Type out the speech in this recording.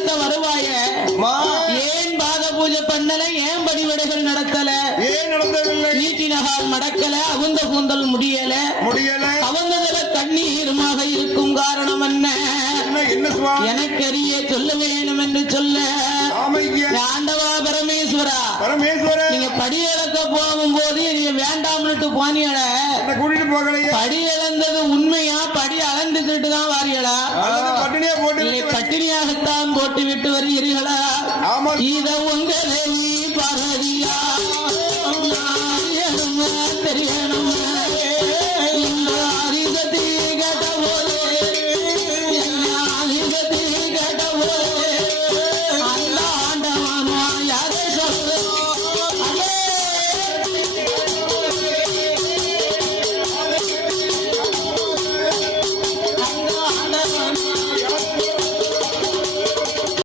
வருவாய ஏன் பாத பூஜை பண்ணல, ஏன் படிவடைகள் நடத்தல, ஏன் நடத்தவில்லை? நீட்டினகால் மடக்கல, அவுந்த கூந்தல் முடியல, அவந்ததுல கண்ணீருமாக இருக்கும் காரணம் என்ன? எனக்கறிய சொல்ல வேணும் என்று சொல்ல. ஆண்டவா பரமேஸ்வரா, நீங்க படி இழக்க போகும்போது நீங்க வேண்டாம்னுட்டு போனீங்கள, படி இழந்தது உண்மையா? படி அளந்துக்கிட்டு தான் வாரியலா, பட்டினியாகத்தான் போட்டு விட்டு வருகிறீர்களா? இத உங்க தேவி பார்வதியா தெரியணும்.